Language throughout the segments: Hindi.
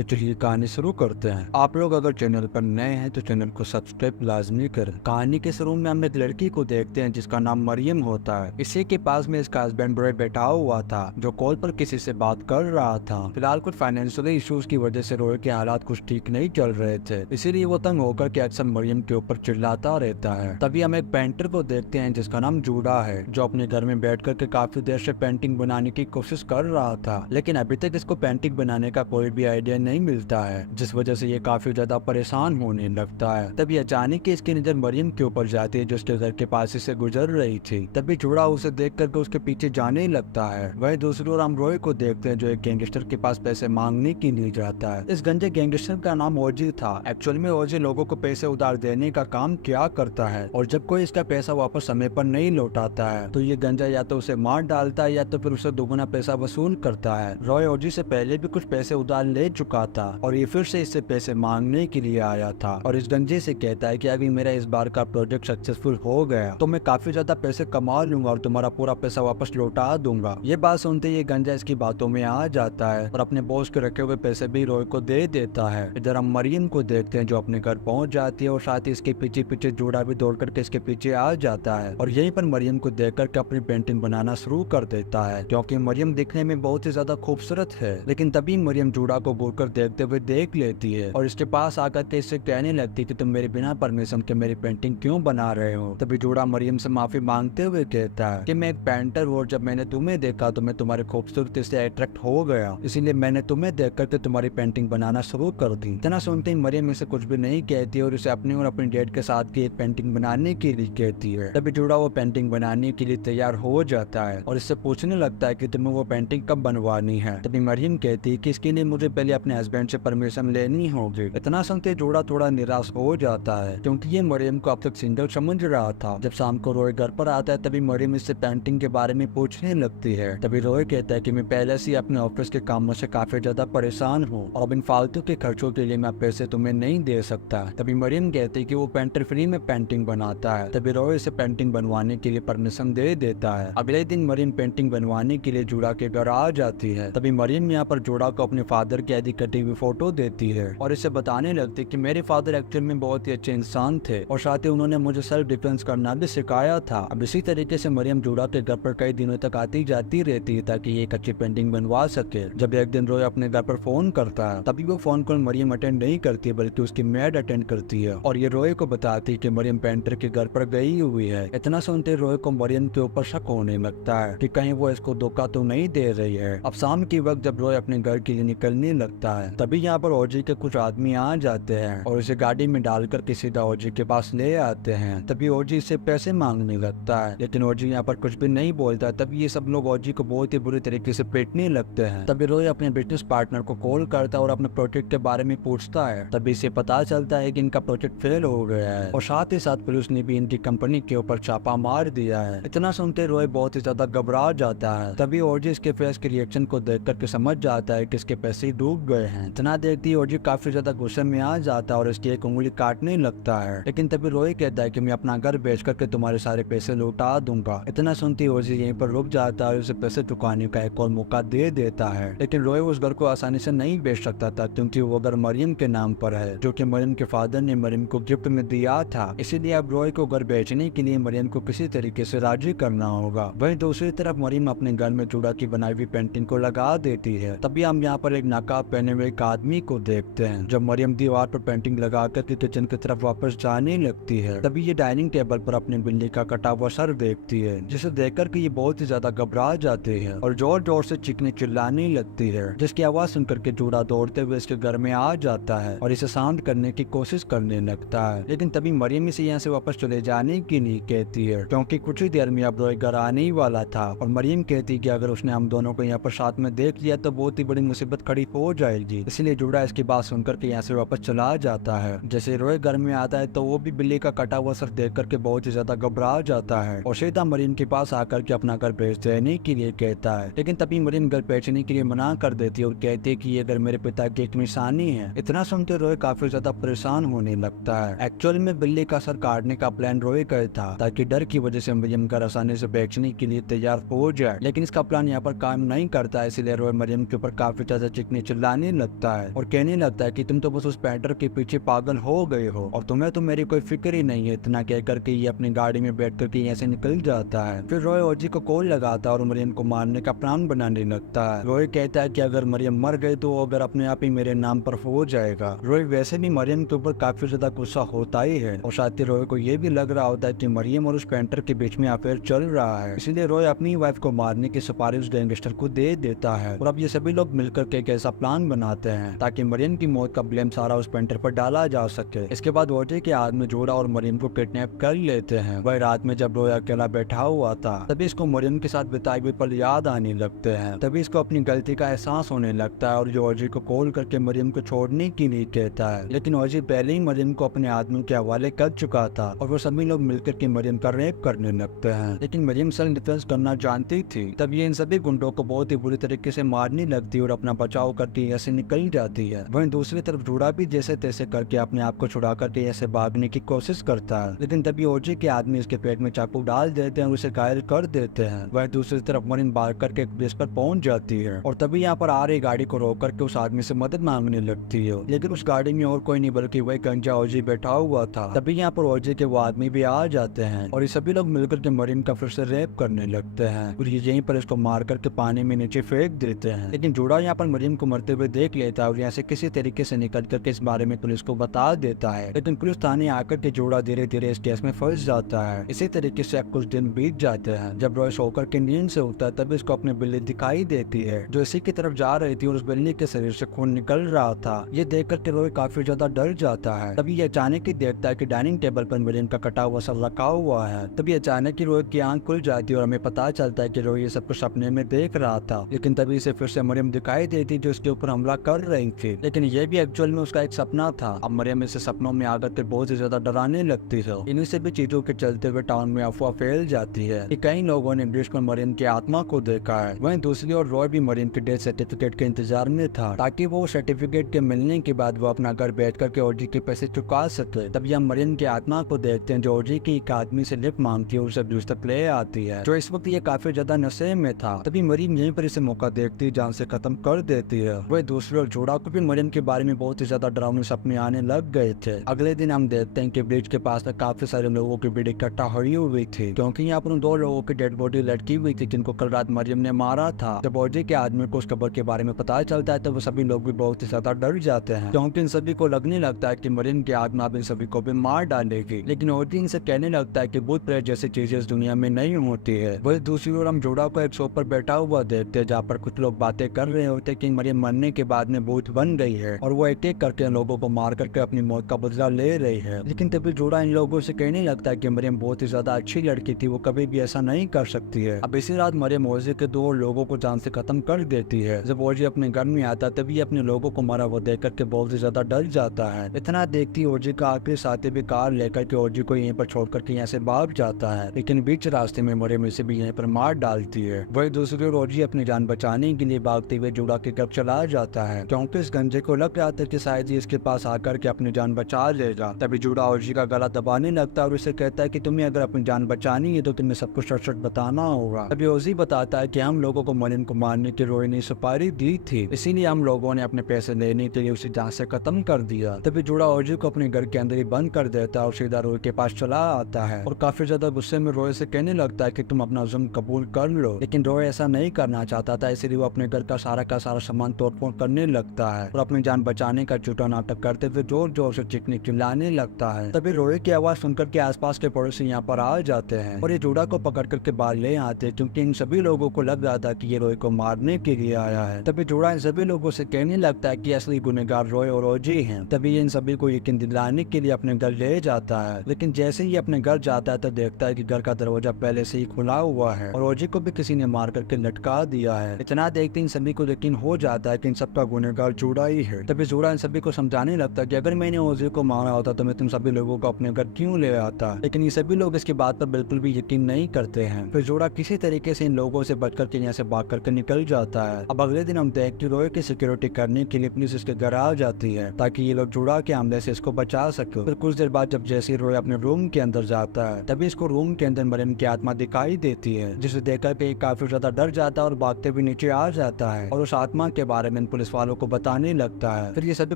तो चलिए कहानी शुरू करते हैं। आप लोग अगर चैनल पर नए हैं तो चैनल को सब्सक्राइब लाजमी करें। कहानी के शुरू में हम एक लड़की को देखते हैं जिसका नाम मरियम होता है। इसी के पास में इसका हस्बैंड रॉय बैठा हुआ था जो कॉल पर किसी से बात कर रहा था। फिलहाल कुछ फाइनेंशियल इश्यूज की वजह से रॉय के हालात कुछ ठीक नहीं चल रहे थे, इसीलिए वो तंग होकर के अक्सर मरियम के ऊपर चिल्लाता रहता है। तभी हम एक पेंटर को देखते हैं जिसका नाम जूडा है, जो अपने घर में बैठ कर के काफी देर से पेंटिंग बनाने की कोशिश कर रहा था, लेकिन अभी तक इसको पेंटिंग बनाने का कोई भी आइडिया नहीं मिलता है, जिस वजह से ये काफी ज्यादा परेशान होने लगता है। तभी अचानक ही इसकी नजर मरियम के ऊपर जाती है जो उसके घर के पास से गुजर रही थी। तभी जूडा उसे देख करके उसके पीछे जाने लगता है। वही दूसरी ओर हम रॉय को देखते हैं जो एक गैंगस्टर के पास पैसे मांगने के लिए जाता है। इस गंजे गैंगस्टर का नाम ओजी था। एक्चुअल में ओजी लोगों को पैसे उधार देने का काम क्या करता है, और जब कोई इसका पैसा वापस समय पर नहीं लौटाता है तो ये गंजा या तो उसे मार डालता है या तो फिर उसे दोगुना पैसा वसूल करता है। रॉय ओजी से पहले भी कुछ पैसे उधार ले चुका था और ये फिर से इससे पैसे मांगने के लिए आया था, और इस गंजे से कहता है कि अभी मेरा इस बार का प्रोजेक्ट सक्सेसफुल हो गया तो मैं काफी ज्यादा पैसे कमा लूंगा और तुम्हारा पूरा पैसा वापस लौटा दूंगा। ये बात सुनते ही गंजा इसकी बातों में आ जाता है और अपने बॉस के रखे हुए पैसे भी रॉय को दे देता है। इधर हम मरियम को देखते हैं जो अपने घर पहुंच जाती है और साथ ही इसके पीछे पीछे जूडा भी दौड़ करके इसके पीछे आ जाता है और यहीं पर मरियम को देख करके अपनी पेंटिंग बनाना शुरू कर देता है, क्योंकि मरियम दिखने में बहुत ही ज्यादा खूबसूरत है। लेकिन तभी मरियम जूडा को घूरकर देखते हुए देख लेती है और इसके पास आकर के इससे कहने लगती कि तुम मेरे बिना परमिशन के मेरी पेंटिंग क्यों बना रहे हो। तभी जूडा मरियम से माफी मांगते हुए कहता है कि मैं एक पेंटर हूँ और जब मैंने तुम्हें देखा तो मैं तुम्हारी खूबसूरती से अट्रैक्ट हो गया, इसीलिए मैंने तुम्हें देख करके तुम्हारी पेंटिंग बनाना शुरू कर दी। इतना सुनते ही मरियम इसे कुछ भी नहीं कहती और इसे अपनी और अपनी डैड के साथ की एक पेंटिंग बनाने के लिए कहती है। तभी जूडा वो पेंटिंग बनाने के लिए तैयार हो जाता है और इससे पूछने लगता है कि तुम्हें वो पेंटिंग कब बनवानी है। तभी मरियम कहती है कि इसके लिए मुझे पहले अपने हस्बैंड से परमिशन लेनी होगी। इतना सुनते जूडा थोड़ा निराश हो जाता है क्योंकि ये मरियम को अब तक सिंगल समझ रहा था। जब शाम को रॉय घर पर आता है तभी मरियम इससे पेंटिंग के बारे में पूछने लगती है। तभी रॉय कहता है कि मैं पहले से अपने ऑफिस के कामों से काफी ज्यादा परेशान हूँ और अब इन फालतू के खर्चों के लिए मैं पैसे तुम्हें नहीं दे सकता। तभी मरियम कहती है कि वो पेंटर फ्री में पेंटिंग बनाता है। तभी रॉय इसे पेंटिंग बनवाने के लिए परमिशन दे देता है। अगले दिन मरियम पेंटिंग बनवाने के लिए जूडा के घर आ जाती है। तभी मरियम यहाँ पर जूडा को अपने फादर की आधी कटी हुई फोटो देती है और इसे बताने लगती कि मेरे फादर एक्चुअल में बहुत ही अच्छे इंसान थे और साथ ही उन्होंने मुझे सेल्फ डिफेंस करना भी सिखाया था। अब इसी तरीके से मरियम जूडा के घर पर कई दिनों तक आती जाती रहती है ताकि एक अच्छी पेंटिंग बनवा सके। जब एक दिन रॉय अपने घर पर फोन करता है तभी वो फोन कॉल मरियम अटेंड नहीं करती बल्कि उसकी मैड अटेंड करती है और ये रॉय को बताती है कि मरियम पेंटर के घर पर गई हुई है। इतना सुनते रॉय को मरियम के ऊपर शक होने लगता है कि कहीं वो इसको धोखा तो नहीं दे रही है। अब शाम के वक्त जब रॉय अपने घर के लिए निकलने लगता है तभी यहाँ पर ओजी के कुछ आदमी आ जाते हैं और इसे गाड़ी में डालकर के सीधा ओजी के पास ले आते हैं। तभी ओजी इससे पैसे मांगने लगता है लेकिन ओजी यहाँ पर कुछ भी नहीं बोलता। तभी ये सब लोग ओजी को बहुत ही बुरी तरीके से पीटने लगते हैं। तभी रॉय अपने बिजनेस पार्टनर को कॉल करता है और अपने प्रोजेक्ट के बारे में पूछता है। तभी इसे पता चलता है कि इनका प्रोजेक्ट फेल हो गया है और साथ ही साथ पुलिस ने भी इनकी कंपनी के ऊपर छापा मार दिया है। इतना सुनते रॉय बहुत ही ज्यादा घबरा जाता है। तभी ओजी इसके फेस के रिएक्शन को देख करके समझ जाता है कि इसके पैसे डूब गए हैं। इतना देखती ओजी काफी ज्यादा गुस्से में आ जाता है और इसकी एक उंगली काटने लगता है। लेकिन तभी रॉय कहता है कि मैं अपना घर बेच करके तुम्हारे सारे पैसे लौटा दूंगा। इतना सुनती ओजी यहीं पर रुक जाता है और उसे पैसे चुकाने का एक और मौका दे देता है। लेकिन रॉय उस घर को आसानी से नहीं बेच सकता था क्योंकि वो घर मरियम के नाम पर है जो कि मरियम के फादर ने मरियम को गिफ्ट में दिया था। इसीलिए अब रॉय को घर बेचने के लिए मरियम को किसी तरीके से राजी करना होगा। वहीं दूसरी तरफ मरियम अपने घर में जूडा की बनाई हुई पेंटिंग को लगा देती है। तभी हम यहाँ पर एक नकाब पहने हुए एक आदमी को देखते हैं। जब मरियम दीवार पर पेंटिंग लगा कर किचन की तरफ वापस जाने लगती है तभी ये डाइनिंग टेबल पर अपने बिल्ली का कटा हुआ सर देखती है, जिसे देखकर के ये बहुत ही ज्यादा घबरा जाती है और जोर जोर से चीखने चिल्लाने लगती है, जिसकी आवाज सुनकर के जूडा दौड़ते हुए इसके घर में आ जाता है और इसे शांत करने की कोशिश करने लगता है। लेकिन तभी मरियम इसे यहाँ से वापस चले जाने के लिए कहती है क्योंकि कुछ ही देर में अब रॉय घर आने ही वाला था और मरियम कहती कि अगर उसने हम दोनों को यहाँ पर साथ में देख लिया तो बहुत ही बड़ी मुसीबत खड़ी हो जाएगी। इसलिए जूडा इसकी बात सुनकर के यहाँ से वापस चला जाता है। जैसे रॉय घर में आता है तो वो भी बिल्ली का कटा हुआ सर देख करके बहुत ही ज्यादा घबरा जाता है और सीधा मरियम के पास आकर के अपना घर बेच देने के लिए कहता है। लेकिन तभी मरियम घर बेचने के लिए मना कर देती है और कहती है कि ये घर मेरे पिता की एक निशानी है। इतना सुनते रॉय काफी ज्यादा परेशान होने लगता है। एक्चुअल में बिल्ली का सर काटने का प्लान रॉय का था ताकि डर की वजह से मरियम घर आसानी से बेचने के लिए तैयार हो जाए, लेकिन इसका प्लान यहाँ पर काम नहीं करता है। इसलिए रॉय मरियम के ऊपर काफी ज्यादा चिकनी चिल्लाने मारने लगता है और कहने लगता है कि तुम तो बस उस पेंटर के पीछे पागल हो गए हो और तुम्हें तो मेरी कोई फिक्र ही नहीं है। इतना कह करके ये अपनी गाड़ी में बैठ करके यहाँ से निकल जाता है। फिर रॉय ओजी को कॉल लगाता है और मरियम को मारने का प्लान बनाने लगता है। रॉय कहता है कि अगर मरियम मर गई तो अगर अपने आप ही मेरे नाम पर हो जाएगा। रॉय वैसे भी मरियम के ऊपर काफी ज्यादा गुस्सा होता ही है और साथ ही रॉय को ये भी लग रहा होता है कि मरियम और उस पेंटर के बीच में अफेयर चल रहा है, इसलिए रॉय अपनी वाइफ को मारने की सुपारिश गैंगस्टर को दे देता है। और अब ये सभी लोग मिलकर के एक ऐसा प्लान बनाते हैं ताकि मरियम की मौत का ब्लेम सारा उस पेंटर पर डाला जा सके। इसके बाद ओजे के आदमी जोड़ा और मरियम को किडनैप कर लेते हैं। वह रात में जब रॉय अकेला बैठा हुआ था तभी इसको मरियम के साथ बिताए हुए पल याद आने लगते हैं। तभी इसको अपनी गलती का एहसास होने लगता है और जो ओजे को कॉल करके मरियम को छोड़ने के लिए कहता है, लेकिन ओजे पहले ही मरियम को अपने आदमी के हवाले कर चुका था और वो सभी लोग मिलकर के मरियम का रेप करने लगते हैं। लेकिन मरियम सेल्फ डिफेंस करना जानती थी। तब ये इन सभी गुंडों को बहुत ही बुरी तरीके से मारने लगती है और अपना बचाव करके ऐसे निकल जाती है। वहीं दूसरी तरफ जूड़ा भी जैसे तैसे करके अपने आप को छुड़ा करके ऐसे भागने की कोशिश करता है, लेकिन तभी ओजे के आदमी इसके पेट में चाकू डाल देते हैं और उसे घायल कर देते हैं। वह दूसरी तरफ मरियम भाग करके एक ब्रिज पर पहुंच जाती है और तभी यहाँ पर आ रही गाड़ी को रोक करके उस आदमी से मदद मांगने लगती है, लेकिन उस गाड़ी में और कोई नहीं बल्कि वही गंजा ओजे बैठा हुआ था। तभी यहाँ पर ओजे के वो आदमी भी आ जाते हैं और ये सभी लोग मिलकर के मरियम का फिर से रेप करने लगते हैं और ये यहीं पर इसको मार करके पानी में नीचे फेंक देते हैं। लेकिन जूड़ा यहाँ पर मरियम को मरते हुए देख लेता है और यहाँ से किसी तरीके से निकल करके इस बारे में पुलिस को बता देता है। लेकिन पुलिस थाने आकर के जूड़ा धीरे धीरे इस केस में फंस जाता है। इसी तरीके से कुछ दिन बीत जाते हैं। जब रॉय सोकर के नींद से उठता है तब इसको अपनी बिल्ली दिखाई देती है जो इसी की तरफ जा रही थी और उस बिल्ली के शरीर से खून निकल रहा था। ये देख करके रॉय काफी ज्यादा डर जाता है। तभी ये अचानक ही देखता है कि डाइनिंग टेबल पर मरियम का कटा हुआ सर रखा हुआ है। तभी अचानक ही रॉय की आंख खुल जाती है और हमें पता चलता है कि रॉय ये सब कुछ सपने में देख रहा था। लेकिन तभी इसे फिर से मरियम दिखाई देती जो इसके ऊपर हमला कर रही थी, लेकिन ये भी एक्चुअल में उसका एक सपना था। अब मरियम इसे सपनों में आकर के बहुत ही ज्यादा डराने लगती है। इन्हीं से भी चीजों के चलते हुए टाउन में अफवाह फैल जाती है कि कई लोगों ने ब्रिज पर मरियम की आत्मा को देखा है। वहीं दूसरी ओर रॉय भी मरियम के डेथ सर्टिफिकेट के इंतजार में था ताकि वो सर्टिफिकेट के मिलने के बाद वो अपना घर बैठ करके ओजी के पैसे चुका सके। तभी हम मरियम की आत्मा को देखते हैं जो ओजी की एक आदमी से लिफ्ट मांगती है, उसे ब्रिज तक ले आती है जो इस वक्त ये काफी ज्यादा नशे में था। तभी मरियम यहीं पर इसे मौका देखती जान से खत्म कर देती है। वह दूसरी ओर जोड़ा को भी मरियम के बारे में बहुत ही ज्यादा डरावने सपने आने लग गए थे। अगले दिन हम देखते हैं कि ब्रिज के पास में काफी सारे लोगों की भीड़ इकट्ठा हुई थी क्योंकि यहाँ पर उन दो लोगों की डेड बॉडी लटकी हुई थी जिनको कल रात मरियम ने मारा था। जब ओजी के आदमी को उस खबर के बारे में पता चलता है तो वो सभी लोग भी बहुत ही ज्यादा डर जाते हैं क्योंकि इन सभी को लगने लगता है कि मरियम की आत्मा इन सभी को भी मार डालेगी। लेकिन ओजी इनसे कहने लगता है कि भूत प्रेत जैसी चीजें इस दुनिया में नहीं होती है। वही दूसरी ओर हम जोड़ा को एक शॉप पर बैठा हुआ देखते हैं जहाँ पर कुछ लोग बातें कर रहे होते कि मरियम मरने के बाद में भूत बन गई है और वो एक एक करके लोगों को मार करके अपनी मौत का बदला ले रही है। लेकिन तभी जोड़ा इन लोगों से कहने लगता है कि मरियम बहुत ही ज्यादा अच्छी लड़की थी, वो कभी भी ऐसा नहीं कर सकती है। अब इसी रात मरियम ओजी के दो लोगों को जान से खत्म कर देती है। जब ओजी अपने घर में आता है तभी अपने लोगों को मारा वो देख करके बहुत ही ज्यादा डर जाता है। इतना देखती ओजी का आखिरी साथी भी कार लेकर के ओजी को यहीं पर छोड़ करके यहाँ से भाग जाता है, लेकिन बीच रास्ते में मरियम इसे भी यहीं पर मार डालती है। वही दूसरी ओर ओजी अपनी जान बचाने के लिए भागते हुए जोड़ा के घर चला जाता है क्योंकि इस गंजे को लग रहा था कि शायद ही इसके पास आकर के अपनी जान बचा लेगा। तभी जुड़ा ओजी का गला दबाने लगता है और उसे कहता है कि तुम्हें अगर अपनी जान बचानी है तो तुम्हें सब कुछ सच सच बताना होगा। तभी ओजी बताता है कि हम लोगों को मरियम को मारने की रॉय ने सुपारी दी थी, इसीलिए हम लोगों ने अपने पैसे लेने के लिए उसे जान से खत्म कर दिया। तभी जुड़ा ओजी को अपने घर के अंदर ही बंद कर देता है और सीधा रॉय के पास चला आता है और काफी ज्यादा गुस्से में रॉय से कहने लगता है कि तुम अपना जुर्म कबूल कर लो। लेकिन रॉय ऐसा नहीं करना चाहता था, इसलिए वो अपने घर का सारा सामान तोड़फोड़ करने लगता है और अपनी जान बचाने का झूठा नाटक करते हुए जोर जोर से चीखने चिल्लाने लगता है। तभी रॉय की आवाज सुनकर के आसपास के पड़ोसी यहाँ पर आ जाते हैं और ये जोड़ा को पकड़ करके बाहर ले आते हैं क्योंकि इन सभी लोगों को लग रहा था कि ये रॉय को मारने के लिए आया है। तभी जोड़ा इन सभी लोगों से कहने लगता है कि असली गुनहगार रॉय और ओजी हैं। तभी इन सभी को यकीन दिलाने के लिए अपने घर ले जाता है, लेकिन जैसे ही अपने घर जाता है तो देखता है कि घर का दरवाजा पहले से ही खुला हुआ है और ओजी को भी किसी ने मार करके लटका दिया है। इतना देखते इन सभी को यकीन हो जाता है कि इन सबका गुनहगार जोड़ा ही है। तभी जोड़ा इन सभी को समझाने लगता है कि अगर मैंने ओजी को मारा होता तो मैं तुम सभी लोगों को अपने घर क्यों ले आता, लेकिन ये सभी लोग इसकी बात पर बिल्कुल भी यकीन नहीं करते हैं। फिर जोड़ा किसी तरीके से इन लोगों से बच करके यहाँ से भाग करके निकल जाता है। अब अगले दिन हम देखते रॉय की सिक्योरिटी करने के लिए पुलिस इसके घर आ जाती है ताकि ये लोग जोड़ा के हमले से इसको बचा सके। फिर कुछ देर बाद जब जैसे रॉय अपने रूम के अंदर जाता है तभी इसको रूम के अंदर मरियम की आत्मा दिखाई देती है, जिसे देखकर के काफी ज्यादा डर जाता है और भागते हुए नीचे आ जाता है और उस आत्मा के बारे में पुलिस वालों को बताने लगता है। फिर ये सभी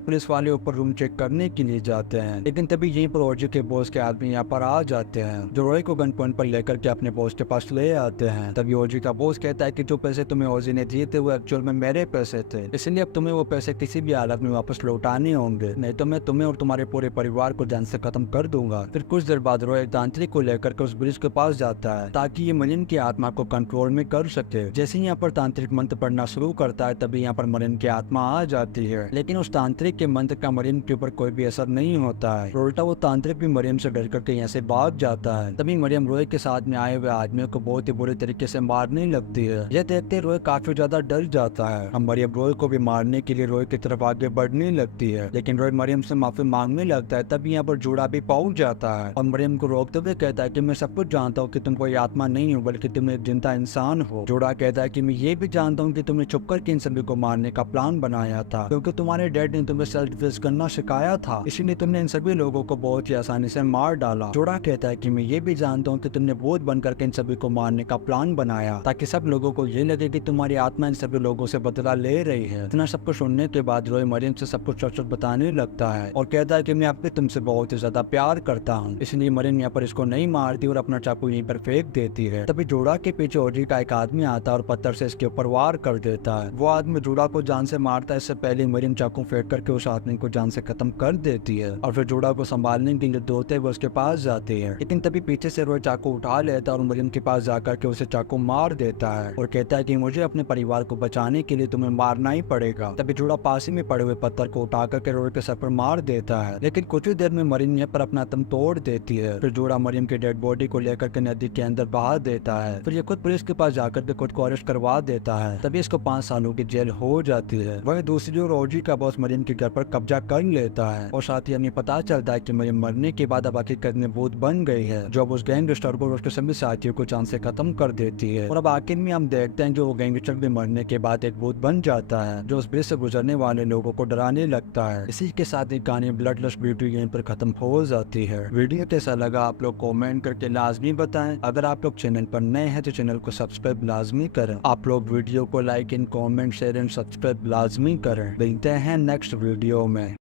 पुलिस वाले ऊपर रूम चेक करने के लिए जाते हैं, लेकिन तभी यहीं पर ओजी के बॉस के आदमी यहाँ पर आ जाते हैं, जो रॉय को गन पॉइंट पर लेकर के अपने बॉस के पास ले आते हैं। तभी ओजी का बॉस कहता है कि जो पैसे तुम्हें ओजी ने दिए थे वो एक्चुअल में मेरे पैसे थे, इसलिए अब तुम्हें वो पैसे किसी भी हालत में वापस लौटाने होंगे, नहीं तो मैं तुम्हें और तुम्हारे पूरे परिवार को जान से खत्म कर दूंगा। फिर कुछ देर बाद रॉय तांत्रिक को लेकर के उस ब्रिज के पास जाता है ताकि ये मरियम की आत्मा को कंट्रोल में कर सके। जैसे ही यहाँ पर तांत्रिक मंत्र पढ़ना शुरू करता है तभी यहाँ पर मरियम की आत्मा आ जाती है, लेकिन उस तांत्रिक के मंत्र का मरियम के ऊपर कोई भी असर नहीं होता है। उल्टा वो तांत्रिक भी मरियम से डर करके यहाँ से भाग जाता है। तभी मरियम रॉय के साथ में आए हुए आदमियों को बहुत ही बुरे तरीके से मारने लगती है। यह देखते रॉय काफी ज्यादा डर जाता है। अब मरियम रॉय को भी मारने के लिए रॉय की तरफ आगे बढ़ने लगती है, लेकिन रॉय मरियम से माफी मांगने लगता है। तभी यहाँ पर जूड़ा भी पहुंच जाता है और मरियम को रोकते हुए कहता है कि मैं सब कुछ जानता हूँ कि तुम कोई आत्मा नहीं हो, बल्कि तुम एक जिंदा इंसान हो। जूड़ा कहता है कि मैं ये भी जानता हूँ कि तुमने छुप करके इन सभी को मारने का प्लान बनाया था, क्योंकि तुम्हारे डैड ने तुम्हें सेल्फ डिफेंस करना सिखाया था, इसीलिए तुमने इन सभी लोगों को बहुत ही आसानी से मार डाला। जोड़ा कहता है कि मैं ये भी जानता हूँ कि तुमने भूत बन करके इन सभी को मारने का प्लान बनाया ताकि सब लोगों को ये लगे कि तुम्हारी आत्मा इन सभी लोगों से बदला ले रही है। इतना सब कुछ सुनने के बाद रॉय मरियम से सब कुछ सच बताने लगता है और कहता है कि मैं अब तुमसे बहुत ही ज्यादा प्यार करता हूँ, इसलिए मरियम यहाँ पर इसको नहीं मारती और अपना चाकू यहीं पर फेंक देती है। तभी जोड़ा के पीछे ओजी का एक आदमी आता है और पत्थर से इसके ऊपर वार कर देता है। वो आदमी जोड़ा को जान से मारता है, इससे पहले मरियम चाकू फेंक करके उस आदमी को जान से खत्म कर देती है और फिर जोड़ा को संभालने के लिए दौड़ते हुए उसके पास जाती है, लेकिन तभी पीछे से रॉय चाकू उठा लेता है और मरियम के पास जाकर के उसे चाकू मार देता है और कहता है कि मुझे अपने परिवार को बचाने के लिए तुम्हें मारना ही पड़ेगा। तभी जोड़ा पास ही में पड़े हुए पत्थर को उठा करके रॉय के सर पर मार देता है, लेकिन कुछ ही देर में मरियम यहाँ पर अपना दम तोड़ देती है। फिर जोड़ा मरियम की डेड बॉडी को लेकर के नदी के अंदर बहा देता है। फिर ये खुद पुलिस के पास जाकर के खुद को अरेस्ट करवा देता है। तभी इसको 5 सालों की जेल हो जाती है। वह दूसरी ओर ओजी का बॉस मरियम के घर पर कब्जा कर लेता है और साथ ही हमें पता चलता है कि मरियम मरने के बाद अब हकीकत में भूत बन गई है, जो अब उस गैंगस्टर को और उसके सभी साथियों को जान से खत्म कर देती है। और अब आखिर में हम देखते हैं जो वो गैंगस्टर भी मरने के बाद एक भूत बन जाता है, जो उस ब्रिज से गुजरने वाले लोगों को डराने लगता है। इसी के साथ एक कहानी ब्लड लस्ट ब्यूटी यहीं पर खत्म हो जाती है। वीडियो कैसा लगा आप लोग कमेंट करके लाजमी बताएं। अगर आप लोग चैनल पर नए हैं तो चैनल को सब्सक्राइब लाजमी करें। आप लोग वीडियो को like in comment share and subscribe लाजमी करें। मिलते हैं नेक्स्ट वीडियो में।